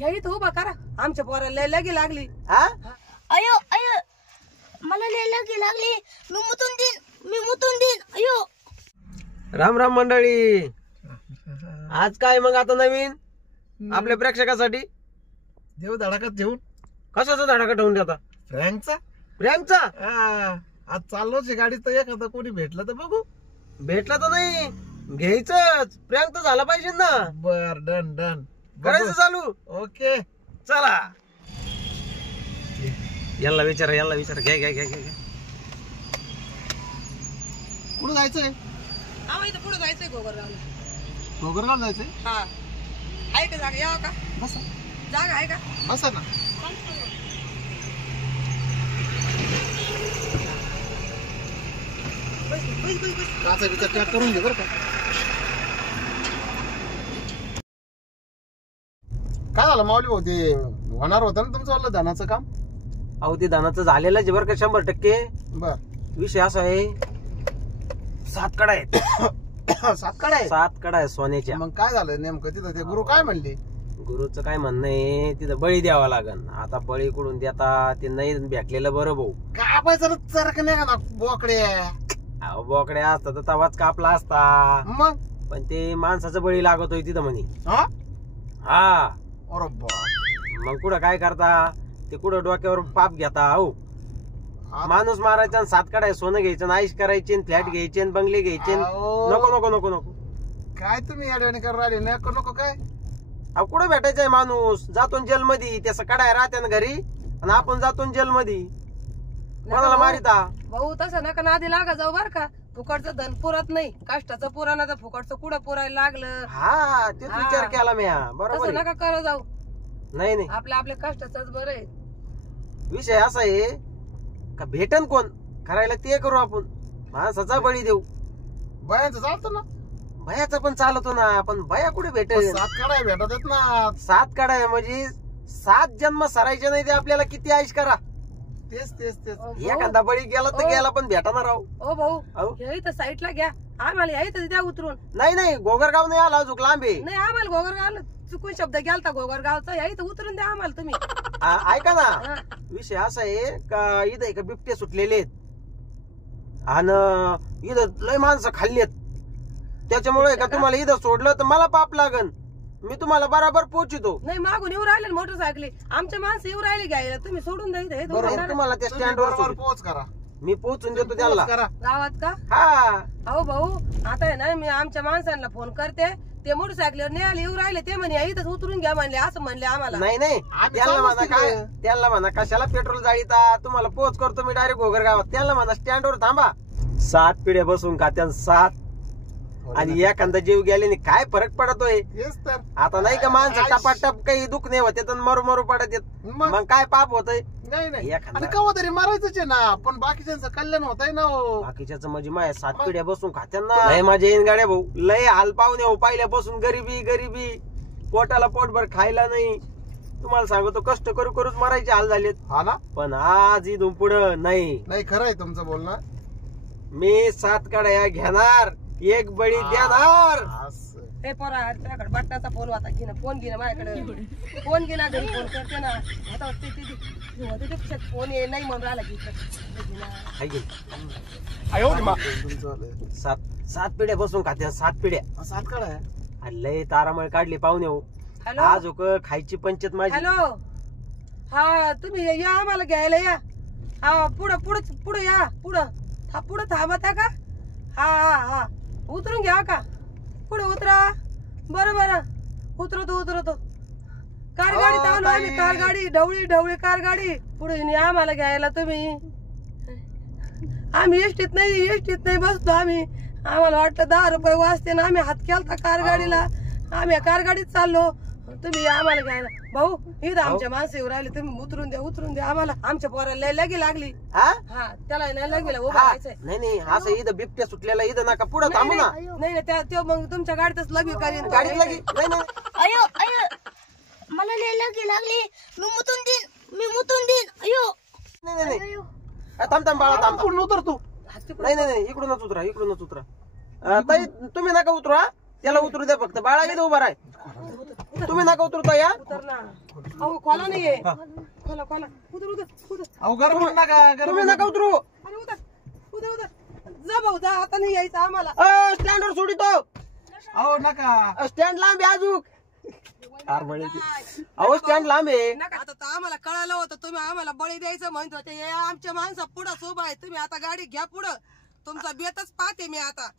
या इथं उभा करा, आमच्या पोराला लय लगी लागली. हा अयो अयो मला लय लगी लागली. मी मुतून देईन. अयो राम राम मंडळी. आज काय मग आता नवीन आपल्या प्रेक्षकासाठी देव धडाकात ठेवून कशाचा धडाका ठेवून देता? फ्रँकचा प्रेमचा. आज चाललोच गाडी तर एखादा कोणी भेटलं तर बघू. भेटला तर नाही घ्यायचंच. प्रेम तर झाला पाहिजे ना. बर डन डन करायचं चालू. ओके चला याला विचारा घ्या घ्या घ्या घ्या. कुठं जायचंय? आम्हाला इथं पुढे जायचंय गोगरगावला. गोगरगाव जायचंय. हा आहे का जागा? यावं का? बसा जागा आहे का? बसा ना. काचा विचार चेक करून घे बरं का. काय झालं माऊली भाऊ, ते होणार होतं ना तुमचं वालं धानाचं काम? अहो ते धानाचं झालेलं आहे बरं का 100%. बर विषय असा आहे 7 कडा आहेत. 7 कडा आहे. 7 कडा आहे सोन्याच्या. मग काय झालं नेमकं तिथं? ते गुरु काय म्हणले? गुरुचं काय म्हणणं आहे तिथं बळी द्यावा लागन. आता बळी कुठून देता ते नाही भेटलेलं बरं भाऊ. कापायचं चरक नाही का ना बोकडे. अहो बोकड्या असता तर तवाच कापला असता. मग पण ते माणसाचं बळी लागतोय तिथं म्हणे. हा हा अरे बा. मग कुठं काय करता ते कुठं डोक्यावर पाप घेता. अहो माणूस मारायचा आणि 7 कडा सोनं घ्यायचं, आईश करायचे, फ्लॅट घ्यायचे, बंगले घ्यायचे. अहो. नको नको नको नको. काय तुम्ही अडवणी करून राहिले? नको नको काय. अहो कुठं भेटायचंय माणूस? जातो जेल मध्ये. त्याचं कडाय राहते ना घरी आणि आपण जातो जेल मध्ये. कोणाला मारिता? भाऊ तसं नका नादी लागा जाऊ बर का. फुकटचं धन पुरत नाही. कष्टाचं पुराणा तर फुकटचं कुठं पुरायला लागलं. हा तेच विचार केला मी. बरोबर तसं आहे. नका करा जाऊ. नाही नाही आपल्या कष्टाचंच बरं आहे. विषय असा आहे का भेटन कोण करायला ते करू आपण. माणसाचा बळी देऊ. बायांचं चालतं ना. भयाचा पण चालतो ना. पण भया कुठे भेटेल? 7 कडा भेटत आहेत ना. 7 कडा आहे म्हणजे 7 जन्म सरायचे नाही ते आपल्याला किती आयुष करा. तेच तेच तेच. एखादा बळी गेला तर गेला पण भेटणार राहू. ओ भाऊ अहो. हे इथं साईडला घ्या. आम्हाला या इथं द्या उतरून. नाही गोगरगाव नाही आला अजून लांब आहे. नाही आम्हाला गोगरगावला चुकून शब्द गेलता गोगरगावचा. या इथं उतरून द्या आम्हाला तुम्ही. ऐका ना हा. विषय असा आहे का इथं एका बिबटे सुटलेले आहेत आणि इथं लय माणसं खाल्लीत. त्याच्यामुळे का तुम्हाला इथं सोडलं तर मला पाप लागन. मी तुम्हाला बरोबर पोहोचितो. नाही मागून येऊ राहिले मोटरसायकली. आमच्या माणसं येऊ राहिले घ्यायला. तुम्ही सोडून द्या इथं. हे दोन बरोबर होणार. तुम्हाला त्या तुम्ही स्टँडवर बरोबर सोड. पोच करा. मी पोहोचून देतो त्याला. पोच करा. गावात का? हा अहो भाऊ आता आहे ना मी आमच्या माणसांना फोन करते. ते मोटरसायकलीवर न्यायला येऊ राहिले. ते म्हणे या इथंच उतरून घ्या म्हणले. असं म्हणले आम्हाला. नाही आम्ही त्यांना चालूच म्हणा काय तिकडे. त्यांना म्हणा कशाला पेट्रोल जाळीता. तुम्हाला पोच करतो मी डायरेक्ट गोगरगावात. त्यांना म्हणा स्टँडवर थांबा. 7 पिढ्या बसून खात्यान 7 आणि एखादा जीव गेल्याने काय फरक पडतोय? तेच तर. आता नाही का माणसं टपाटप काही दुख नाही होते तर मरू पडत येत. मग काय पाप होतय? नाही नाही. एखादा- आणि कवा तरी मारायचंच आहे ना. पण बाकीच्यांचं कल्याण होत आहे ना. बाकीच्याच म्हणजे माझ्या 7 पिढ्या बसून खात्यांना लय माझ्या येईन गाड्या भाऊ. लय हाल पाहुणे हो. पहिल्यापासून गरिबी पोटाला पोटभर खायला नाही. तुम्हाला सांगतो कष्ट करूच मरायचे हाल झालेत. हा ना. पण आज इथून पुढं नाही. नाही खरं आहे तुमचं बोलणं. मी 7 कड्या घेणार, 1 बळी देणार. असं. हे पोरा त्याकडे बट्टाचा फोन होता. घे ना फोन. घे ना माझ्याकडे फोन. घे ना घरी फोन करते ना. आता फोन ये नाही म्हणून राहिला की हाय की? तुमचं वालं. 7 पिढ्या बसून खात्या. 7 पिढ्या 7 कडा आहे. आणि लय तारामळ काढली पाहुणे हो. हॅलो आज खायची पंचायत माझी. हॅलो. हा तुम्ही या आम्हाला घ्यायला या. हा पुढं या. पुढं थांबता का? हा उतरून घ्या का? पुढे उतरा. बरं उतरतो. कार गाडी चालू आम्ही. कार गाडी ढवळी कार गाडी. पुढे आम्हाला घ्यायला तुम्ही. आम्ही एसटीत नाही बसतो आम्ही. आम्हाला वाटतं 10 रुपये वाचते ना. आम्ही हात केलता कार गाडीला. आम्ही कार गाडीत चाललो. तुम्ही आम्हाला घ्यायला. भाऊ इथं आमच्या माणसं येऊ राहिले. तुम्ही उतरून द्या आम्हाला. आमच्या पोराला लय लगी लागली. हा त्याला नाही लगेला उभं हा. राहायचंय. नाही असं इथं बिबट्या सुटलेला इथं नका पुढं थांबू ना. नाही त्या मग तुमच्या गाडीतच लगी करीन. गाडीत लगी नाही अयो अयो मला लय लगी लागली. मी मुतून देईन. अयो नाही थांब बाळा थांब. कुठून उतर तू? नाही इकडूनच उतरा. ताई तुम्ही नका उतरू. हा त्याला उतरू द्या फक्त. बाळा इथं उभा राह. तुम्ही नका उतरता या उतर ना. अहो खोला नाहीये. खोला खोला. उतर उतर उतर. अहो गरम नका तुम्ही नका उतरू. अरे उतर उतर उतर. जा भाऊ जा, आता नाही यायचं आम्हाला. स्टँडवर सोडितो. अहो नका स्टँड लांब आहे अजून. अहो स्टँड लांब आहे. नका. आता तर आम्हाला कळालं होतं तुम्ही आम्हाला बळी द्यायचं म्हणत होते. हे आमच्या माणसा पुढं उभा आहे. तुम्ही आता गाडी घ्या पुढं. तुमचा बेतच पाहते मी आता.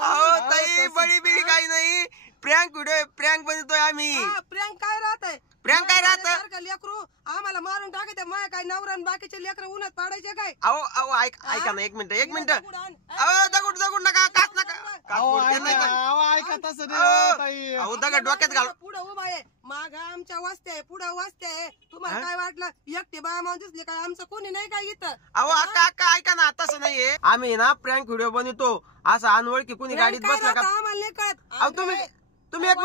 अहो ताई बळी बिळी काही नाही. प्रँक व्हिडिओ प्रँक बनवतोय आम्ही. प्रियांक काय राहत प्रियांक काय राहतं? लेकरू आम्हाला मारून टाकायचं. माया काय नवरा आणि बाकीचे लेकर उन्हात पाडायचे काय? अहो अहो ऐका ना एक मिनिट. अहो दगड नका काच नका. अहो ऐका तसं नाही ताई. अहो दगड डोक्यात घाल. पुढं उभा आहे. माग आमच्या वस्त्या आहे. पुढं वस्त्या आहे. तुम्हाला काय वाटलं एकटी बाया माणूस दिसली काय? आमचं कोणी नाही काय इथं. अहो अक्का ऐका ना तसं नाहीये. आम्ही ना प्रँक व्हिडिओ बनवतो. असं अनवळखी कुणी गाडीत काय बसलं का? राहतं आम्हाला नाही कळत. अहो तुम्ही एक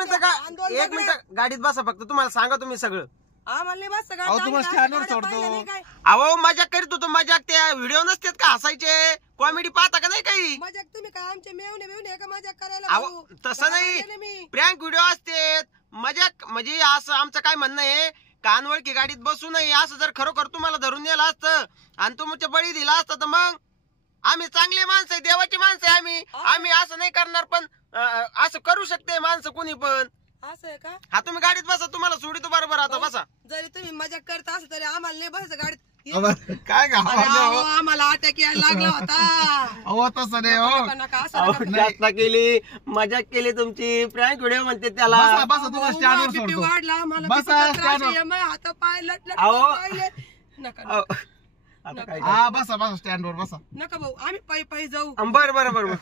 मिनिट गाडीत बसा फक्त. तुम्हाला सांगा तुम्ही सगळं. आम्हाला नाही बस अहो, तुम्हाला स्टँडवर सोडतो. अहो मजाक करीत होतो. मजाक त्या व्हिडिओ नसतात का हसायचे? कॉमेडी पाहता का नाही काही? मजाक तुम्ही काय आमचे मेवणे का मजाक करायला? अहो भाऊ? तसं गेले नाही. मी. प्रँक व्हिडिओ असते. मजाक म्हणजे असं आमचं काय म्हणणं आहे कानवळकी गाडीत बसू नये. असं जर खरोखर तुम्हाला धरून नेलं असतं आणि तुमच्या बळी दिला असता तर मग आम्ही चांगले माणसं आहे, देवाची माणसं आहे. आम्ही असं नाही करणार. पण असं करू शकते माणसं कोणी पण. असं आहे का? हा तुम्ही गाडीत बसा. तुम्हाला सोडितो बरोबर. आता बसा. जरी तुम्ही मजाक करत असं तरी आम्हाला नाही बसायचं गाडीत. काय अरे अहो, आम्हाला अटॅक यायला लागला होता. अहो तसं नाही हो. नका असं नका. जास्त केली मजाक केली तुमची. प्रँक व्हिडिओ म्हणते त्याला. बसा तुम्हाला स्टँडवर BP सोडतो. वाढला आम्हाला. बसा BP चा त्रास स्टँडवर. आहे. मग हात पाय लटलट अहो. पाहिले. नका अहो, आता काय हा बसा स्टँडवर बसा. नका भाऊ आम्ही पायी पायी जाऊ. बरं